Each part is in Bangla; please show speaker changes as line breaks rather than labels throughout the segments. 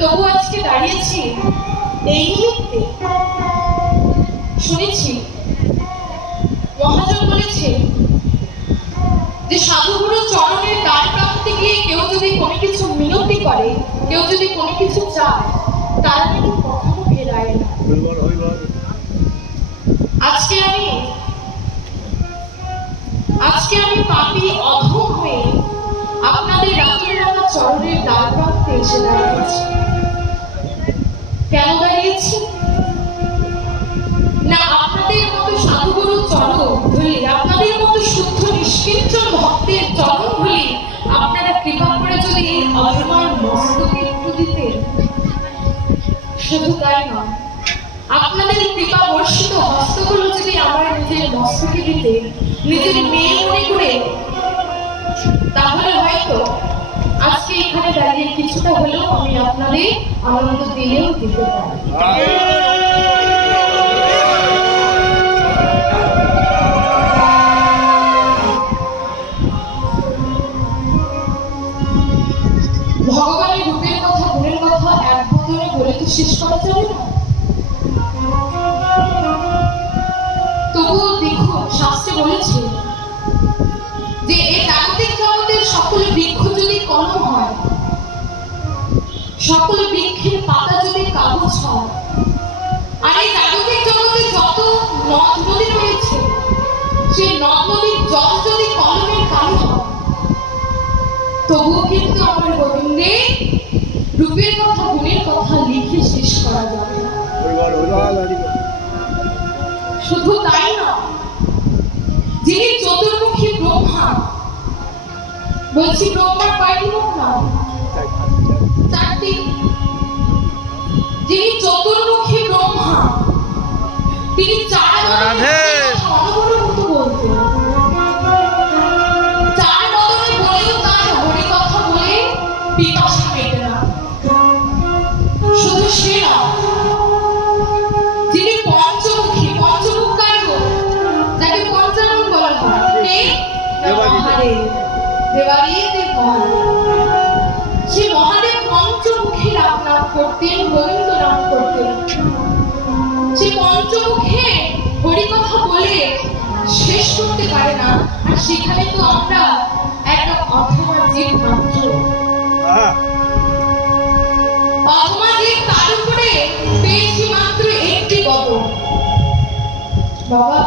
তবু আজকে দাঁড়িয়েছি এই মুহূর্তে। শুনেছি মহাজন বলেছে যে সাধুগুরু চরণের দ্বার প্রান্তে গিয়ে কেউ যদি কোনো কিছু মিনতি করে কেউ যদি কোনো কিছু চায় তারা নাকি কখনো ফেরায় না। আজকে আমি আজকে আমি পাপি অধম হয়ে আপনাদের রাতের রানা চরণের দ্বার এসে দাঁড়িয়েছি কেন দাঁড়িয়েছি না আপনাদের মতো সাধুগুরু চরণ আপনাদের মতো শুদ্ধ নিষ্কিঞ্চন ভক্তের চরণ আপনারা কৃপা করে যদি এই মস্তকে একটু দিতেন শুধু তাই নয় আপনাদের কৃপা বর্ষিত হস্তগুলো যদি আমার নিজের মস্তকে দিতে নিজের মেয়ে মনে করে তাহলে হয়তো আজকে এখানে দাঁড়িয়ে কিছুটা হলেও আমি আপনাদের আনন্দ দিলেও দিতে পারি। ভগবানের রূপের কথা, গুণের কথা এক বদলে বলে তো শেষ করা যাবে না। তবুও দেখুন, শাস্ত্রে বলেছে সকল বৃক্ষের পাতা যদি কাগজ হয়, আর এই জাগতিক জগতে যত নদ নদী রয়েছে, সেই নদ নদীর জল যদি কলমের কালি হয়, তবুও কিন্তু আমার গোবিন্দে রূপের কথা, গুণের কথা লিখে শেষ করা যাবে শুধু তাই না যিনি চতুর্মুখী ব্রহ্মা, বলছি ব্রহ্মার কয়টি মুখ না চারটি যিনি চতুর্মুখী করতেন গোবিন্দ নাম করতেন সে পঞ্চমুখে হরি কথা বলে শেষ করতে পারে না। আর সেখানে তো আমরা একটা অথবা জীব মাত্র। অথবা জীব তার উপরে পেয়েছি মাত্র একটি বদন। বাবা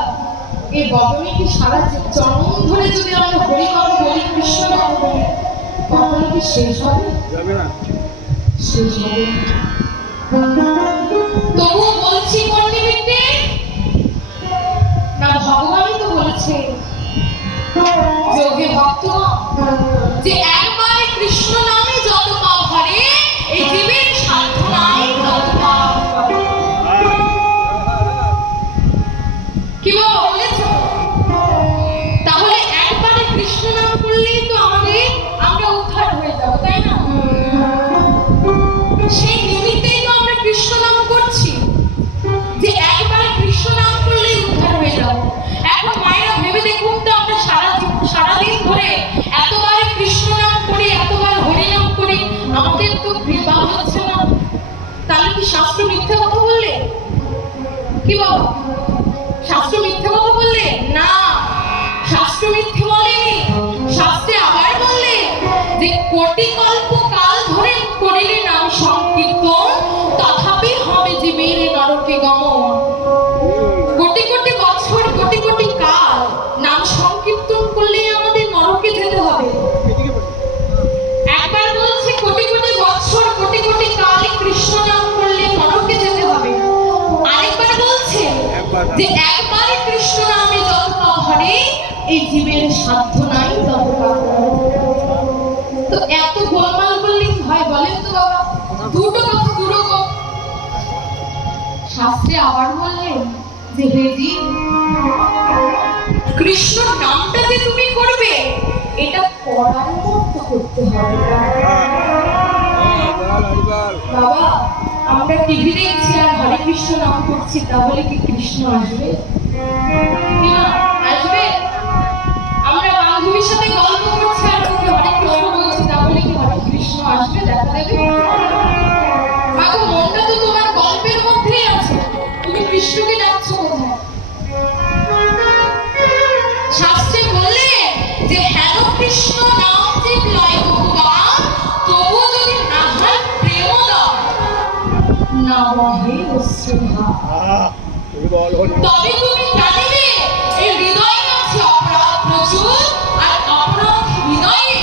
এই বদনে কি সারা জন্ম ধরে যদি আমরা হরি কথা বলি কৃষ্ণ কথা বলি কখনো কি শেষ হবে? শেষ হবে কোন না ভগবানই তো বলেছে। যোগে ভক্ত যে শাস্ত্র মিথ্যে কথা বললে? কি বল? শাস্ত্র মিথ্যে কথা বললে? না। শাস্ত্র মিথ্যে বলেনি। শাস্ত্রে আবার বললে যে কোটি কল্প কাল ধরে করিলে নাম সংকীর্তন যে একবার কৃষ্ণ নামে যত হরে এই জীবের সাধ্য নাই তত তো এত গোলমাল করলে হয় বলেন তো বাবা দুটো কথা দুটো শাস্ত্রে আবার বললেন যে হে কৃষ্ণ নামটা যে তুমি করবে এটা করার মতো করতে হবে বাবা আমরা টিভি দেখছি আর হরে কৃষ্ণ নাম করছি তাহলে কি কৃষ্ণ আসবে?
নবহে অশ্রুভা
তবে তুমি জানিবে, এই হৃদয়ে আছে অপরাধ প্রচুর, আর অপরাধ হৃদয়ে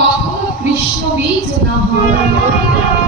কখনো কৃষ্ণ বীজ না হয়।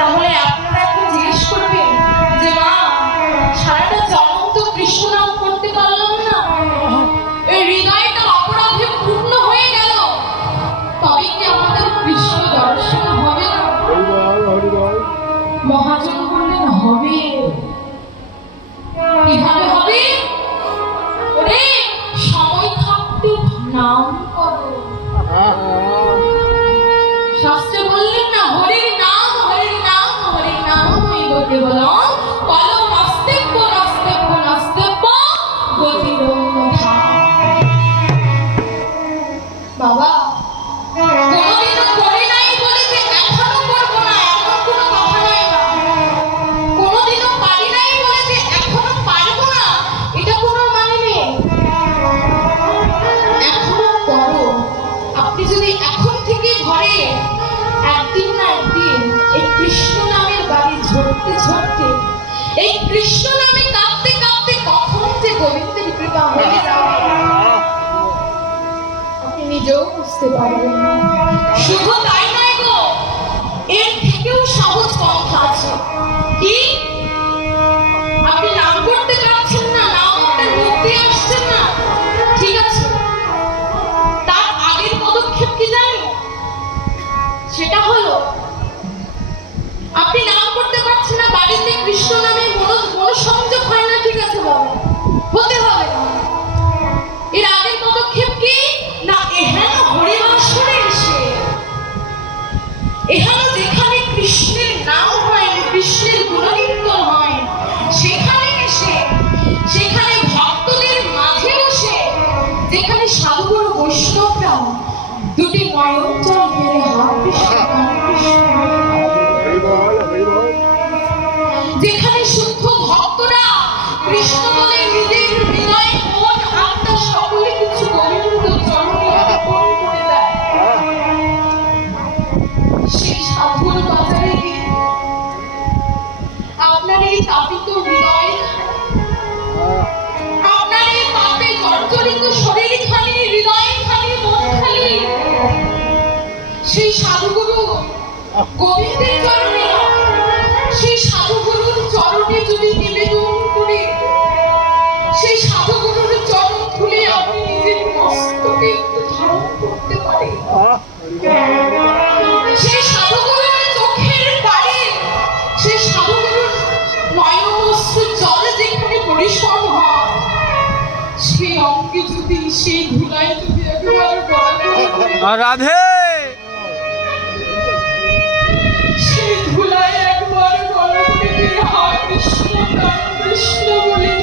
তাহলে আপনারা এখন জিজ্ঞেস করবেন যে, মা, সারাটা জন্ম তো কৃষ্ণ নাম করতে পারলাম না। এই হৃদয়টা অপরাধে পূর্ণ হয়ে গেল। তবে কি আমাদের কৃষ্ণ দর্শন হবে না? মহাজন বললেন, হবে। কীভাবে হবে? ওরে, সময় থাকতে নাম করো। you belong. বুঝতে পারবেন না। শুধু
aí
সেই সাধুগুরু গোবিন্দের চরণে, সেই সাধুগুরুর চরণে যদি নিবেদন করি সেই সাধুগুরুর চরণ খুলে আপনি নিজের মস্তকে সেই সাধুগুরুর চোখের সেই সাধুগুরুর জল যেখানে পরিশ্রম হয়, সেই অঙ্গে যদি, সেই ধুলায় যদি
Radhe!
I'm Krishna, Krishna, Krishna, Krishna,